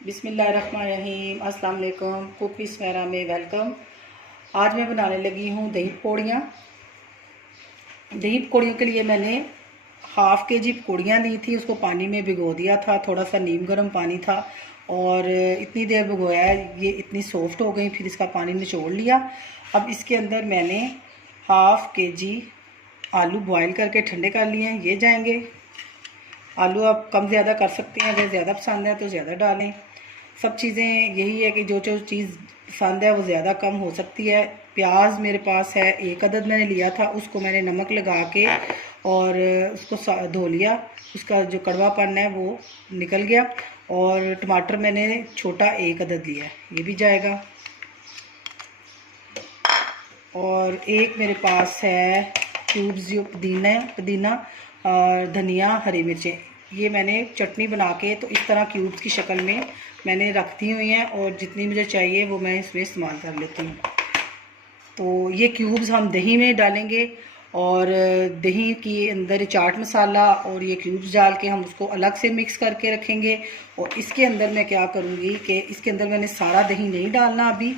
बिस्मिल्लाहिर्रहमानिर्रहीम, अस्सलाम वालेकुम। कुक विद स्मेरा में वेलकम। आज मैं बनाने लगी हूँ दही पकौड़ियाँ। दही पकौड़ियों के लिए मैंने हाफ़ kg पकौड़ियाँ ली थी, उसको पानी में भिगो दिया था। थोड़ा सा नीम गर्म पानी था और इतनी देर भिगोया, ये इतनी सॉफ्ट हो गई। फिर इसका पानी निचोड़ लिया। अब इसके अंदर मैंने हाफ़ kg आलू बॉयल करके ठंडे कर लिए हैं, ये जाएंगे। आलू आप कम ज़्यादा कर सकते हैं, अगर ज़्यादा पसंद है तो ज़्यादा डालें। सब चीज़ें यही है कि जो जो चीज़ पसंद है वो ज़्यादा कम हो सकती है। प्याज मेरे पास है, 1 अदद मैंने लिया था, उसको मैंने नमक लगा के और उसको धो लिया। उसका जो कड़वापन है वो निकल गया। और टमाटर मैंने छोटा 1 अदद लिया है, ये भी जाएगा। और एक मेरे पास है क्यूब्स, जो पुदीना और धनिया, हरी मिर्चें, ये मैंने चटनी बना के तो इस तरह क्यूब्स की शक्ल में मैंने रख दी हुई हैं और जितनी मुझे चाहिए वो मैं इसमें इस्तेमाल कर लेती हूँ। तो ये क्यूब्स हम दही में डालेंगे और दही के अंदर चाट मसाला और ये क्यूब्स डाल के हम उसको अलग से मिक्स करके रखेंगे। और इसके अंदर मैं क्या करूँगी कि इसके अंदर मैंने सारा दही नहीं डालना अभी,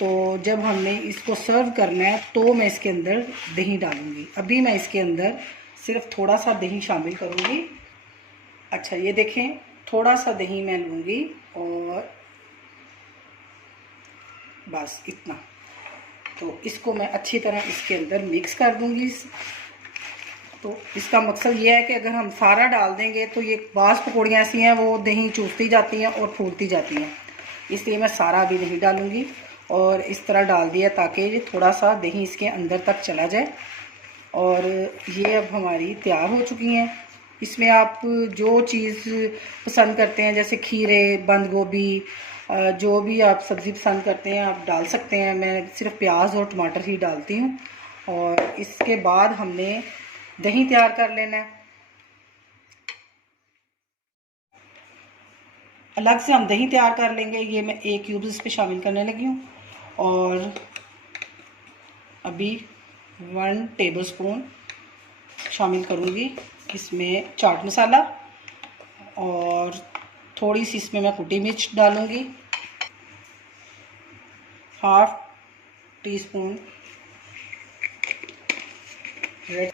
तो जब हमने इसको सर्व करना है तो मैं इसके अंदर दही डालूँगी। अभी मैं इसके अंदर सिर्फ थोड़ा सा दही शामिल करूँगी। अच्छा, ये देखें, थोड़ा सा दही मैं लूँगी और बस इतना। तो इसको मैं अच्छी तरह इसके अंदर मिक्स कर दूँगी। तो इसका मकसद ये है कि अगर हम सारा डाल देंगे तो ये बाज़ पकौड़ियाँ ऐसी हैं वो दही चूसती जाती हैं और फूलती जाती हैं, इसलिए मैं सारा अभी नहीं डालूँगी। और इस तरह डाल दिया ताकि थोड़ा सा दही इसके अंदर तक चला जाए। और ये अब हमारी तैयार हो चुकी हैं। इसमें आप जो चीज़ पसंद करते हैं, जैसे खीरे, बंद गोभी, जो भी आप सब्ज़ी पसंद करते हैं आप डाल सकते हैं। मैं सिर्फ प्याज और टमाटर ही डालती हूँ। और इसके बाद हमने दही तैयार कर लेना है। अलग से हम दही तैयार कर लेंगे। ये मैं 1 क्यूब इस पर शामिल करने लगी हूँ। और अभी 1 टेबलस्पून शामिल करूँगी इसमें चाट मसाला और थोड़ी सी इसमें मैं कुटी मिर्च डालूँगी। Half teaspoon red,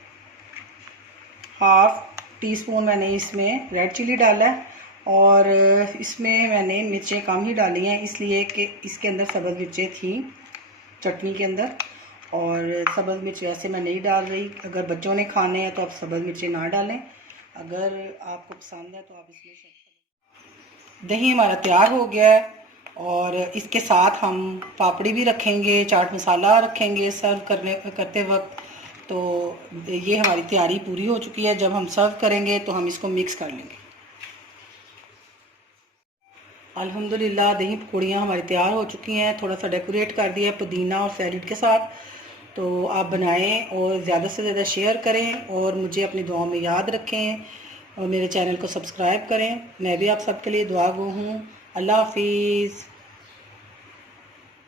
half teaspoon मैंने इसमें रेड चिली डाला है। और इसमें मैंने मिर्चें कम ही डाली हैं, इसलिए कि इसके अंदर सब्ज़ मिर्चें थी चटनी के अंदर। और सब्ज़ मिर्च वैसे मैं नहीं डाल रही। अगर बच्चों ने खाने हैं तो आप सब्ज़ मिर्चें ना डालें, अगर आपको पसंद है तो आप इसमें। दही हमारा तैयार हो गया है और इसके साथ हम पापड़ी भी रखेंगे, चाट मसाला रखेंगे सर्व करते वक्त। तो ये हमारी तैयारी पूरी हो चुकी है। जब हम सर्व करेंगे तो हम इसको मिक्स कर लेंगे। अल्हम्दुलिल्लाह दही पकौड़ियाँ हमारी तैयार हो चुकी हैं। थोड़ा सा डेकोरेट कर दिया पुदीना और सैलेड के साथ। तो आप बनाएं और ज़्यादा से ज़्यादा शेयर करें और मुझे अपनी दुआओं में याद रखें और मेरे चैनल को सब्सक्राइब करें। मैं भी आप सबके लिए दुआ गो हूँ। अल्लाह हाफिज़।